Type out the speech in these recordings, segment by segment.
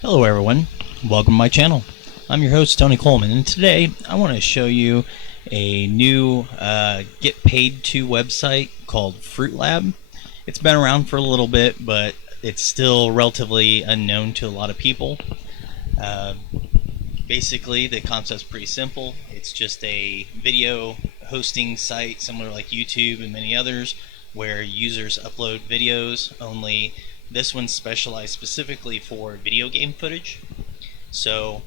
Hello everyone, welcome to my channel. I'm your host Tony Coleman, and today I want to show you a new get paid to website called Fruitlab. It's been around for a little bit, but it's still relatively unknown to a lot of people. Uh, Basically, the concept's pretty simple. It's just a video hosting site similar like YouTube and many others where users upload videos, only this one's specialized specifically for video game footage. So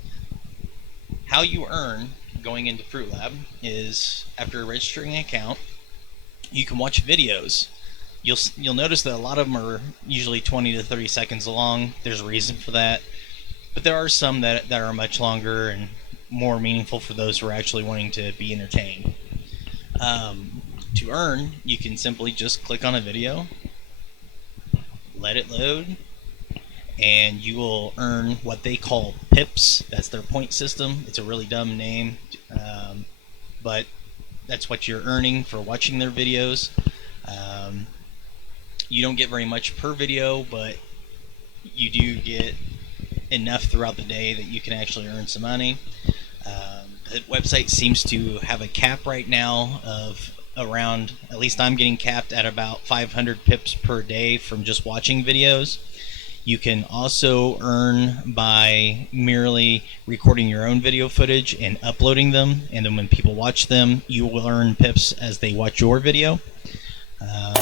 how you earn going into Fruitlab is after registering an account, you can watch videos. You'll notice that a lot of them are usually 20 to 30 seconds long. There's a reason for that, but there are some that are much longer and more meaningful for those who are actually wanting to be entertained. To earn, you can simply just click on a video, let it load, and you will earn what they call pips. That's their point system. It's a really dumb name, but that's what you're earning for watching their videos. You don't get very much per video, but you do get enough throughout the day that you can actually earn some money. The website seems to have a cap right now of around, at least I'm getting capped at about 500 pips per day from just watching videos. You can also earn by merely recording your own video footage and uploading them, and then when people watch them, you will earn pips as they watch your video. I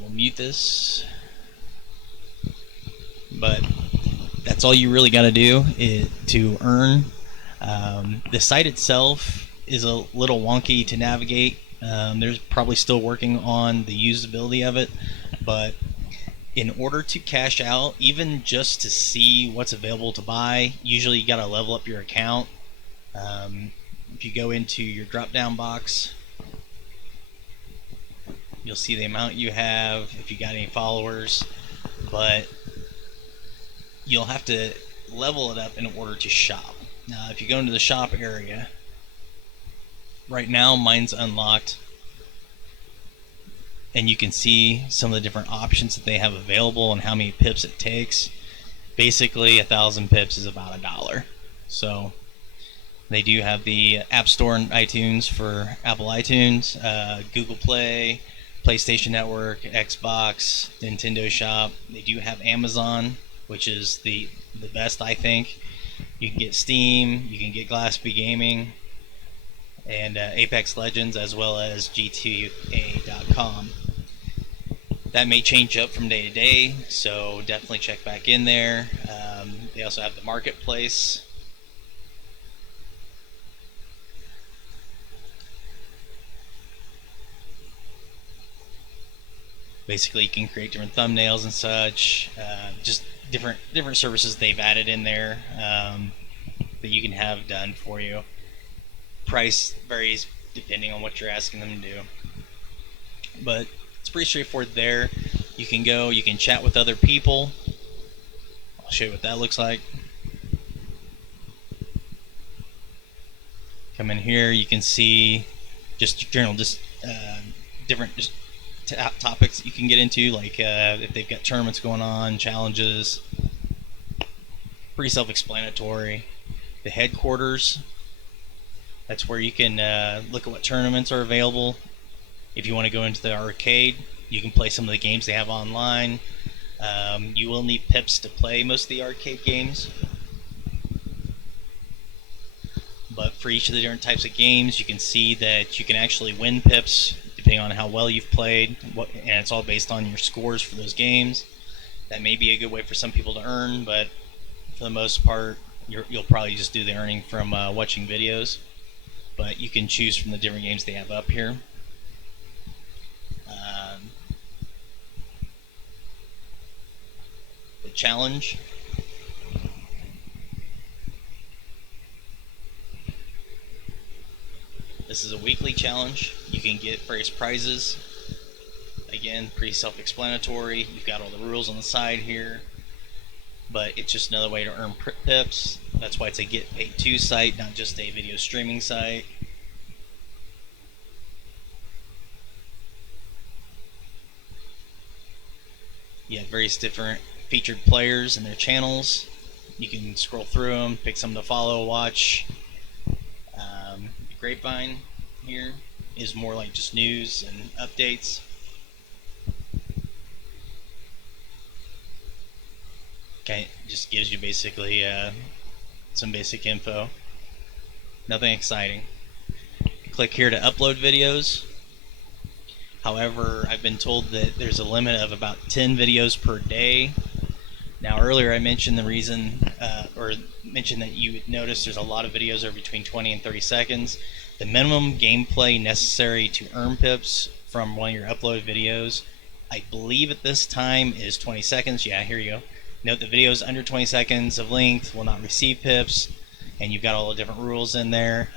will mute this, but that's all you really got to do to earn. The site itself is a little wonky to navigate. They're probably still working on the usability of it, but in order to cash out, even just to see what's available to buy, usually you got to level up your account. If you go into your drop down box, you'll see the amount you have, if you got any followers, but you'll have to level it up in order to shop. Now, if you go into the shop area, right now mine's unlocked, and you can see some of the different options that they have available and how many pips it takes. Basically, 1,000 pips is about $1. So they do have the App Store and iTunes for Apple iTunes, Google Play, PlayStation Network, Xbox, Nintendo Shop. They do have Amazon, which is the best, I think. You can get Steam, you can get Glassby Gaming, and Apex Legends, as well as GTA.com. That may change up from day to day, so definitely check back in there. They also have the marketplace. Basically, you can create different thumbnails and such. Just different services they've added in there that you can have done for you. Price varies depending on what you're asking them to do, but it's pretty straightforward there. You can go, you can chat with other people. I'll show you what that looks like. Come in here, you can see just different topics you can get into, like if they've got tournaments going on, challenges. Pretty self-explanatory. The headquarters, that's where you can look at what tournaments are available. If you want to go into the arcade, you can play some of the games they have online. You will need pips to play most of the arcade games, but for each of the different types of games, you can see that you can actually win pips depending on how well you've played, and it's all based on your scores for those games. That may be a good way for some people to earn, but for the most part, you'll probably just do the earning from watching videos. But you can choose from the different games they have up here. The challenge. This is a weekly challenge. You can get various prizes. Again, pretty self-explanatory. You've got all the rules on the side here, but it's just another way to earn pips. That's why it's a get paid to site, not just a video streaming site. You have various different featured players and their channels. You can scroll through them, pick some to follow, watch. Grapevine here is more like just news and updates. Okay, just gives you basically some basic info. Nothing exciting. Click here to upload videos. However, I've been told that there's a limit of about 10 videos per day. Now, earlier I mentioned the reason, or mentioned that you would notice there's a lot of videos that are between 20 and 30 seconds. The minimum gameplay necessary to earn pips from one of your uploaded videos, I believe at this time, is 20 seconds. Yeah, here you go. Note the videos under 20 seconds of length will not receive pips, and you've got all the different rules in there.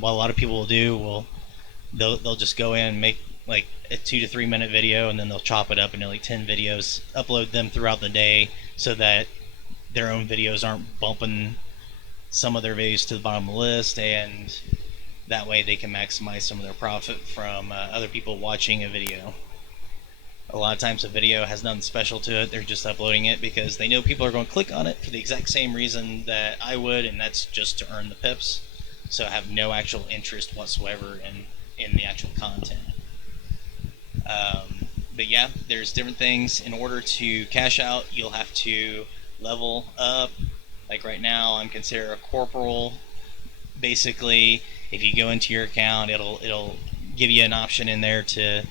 What a lot of people will do, they'll just go in and make like a 2 to 3 minute video, and then they'll chop it up into like 10 videos, upload them throughout the day so that their own videos aren't bumping some of their videos to the bottom of the list, and that way they can maximize some of their profit from other people watching a video. A lot of times a video has nothing special to it. They're just uploading it because they know people are going to click on it for the exact same reason that I would, and that's just to earn the pips. So I have no actual interest whatsoever in the actual content. But yeah, there's different things. In order to cash out, you'll have to level up. Like right now, I'm considered a corporal. Basically, if you go into your account, it'll give you an option in there to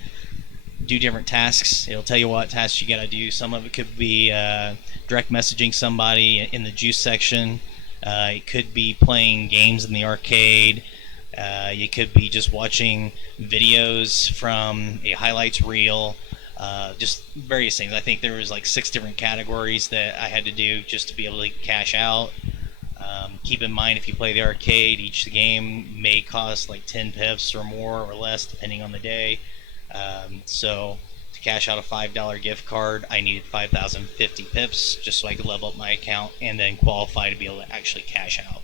do different tasks. It'll tell you what tasks you gotta do. Some of it could be direct messaging somebody in the juice section. It could be playing games in the arcade. You could be just watching videos from a highlights reel. Just various things. I think there was like 6 different categories that I had to do just to be able to cash out. Keep in mind, if you play the arcade, each game may cost like 10 pips or more or less depending on the day. So to cash out a $5 gift card, I needed 5,050 pips just so I could level up my account and then qualify to be able to actually cash out.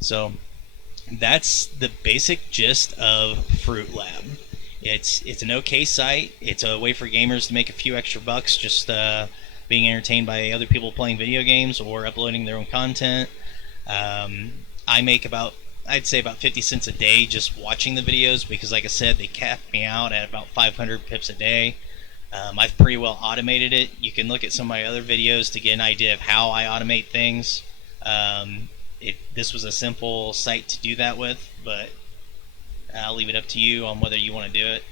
So that's the basic gist of Fruitlab. It's an okay site. It's a way for gamers to make a few extra bucks just being entertained by other people playing video games or uploading their own content. I make I'd say about 50 cents a day just watching the videos because, like I said, they cap me out at about 500 pips a day. I've pretty well automated it. You can look at some of my other videos to get an idea of how I automate things. This was a simple site to do that with, but I'll leave it up to you on whether you want to do it.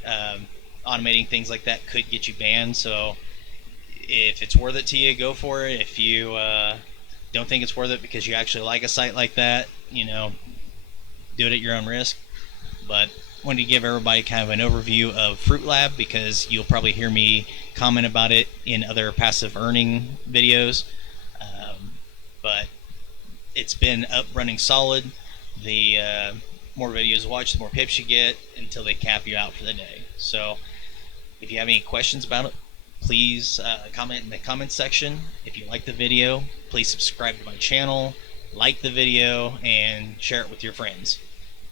Automating things like that could get you banned, so if it's worth it to you, go for it. If you don't think it's worth it because you actually like a site like that, do it at your own risk. But I wanted to give everybody kind of an overview of Fruitlab because you'll probably hear me comment about it in other passive earning videos. But it's been up running solid. The more videos you watch, the more pips you get until they cap you out for the day. So if you have any questions about it, please comment in the comments section. If you like the video, please subscribe to my channel, like the video, and share it with your friends.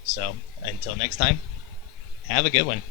So until next time, have a good one.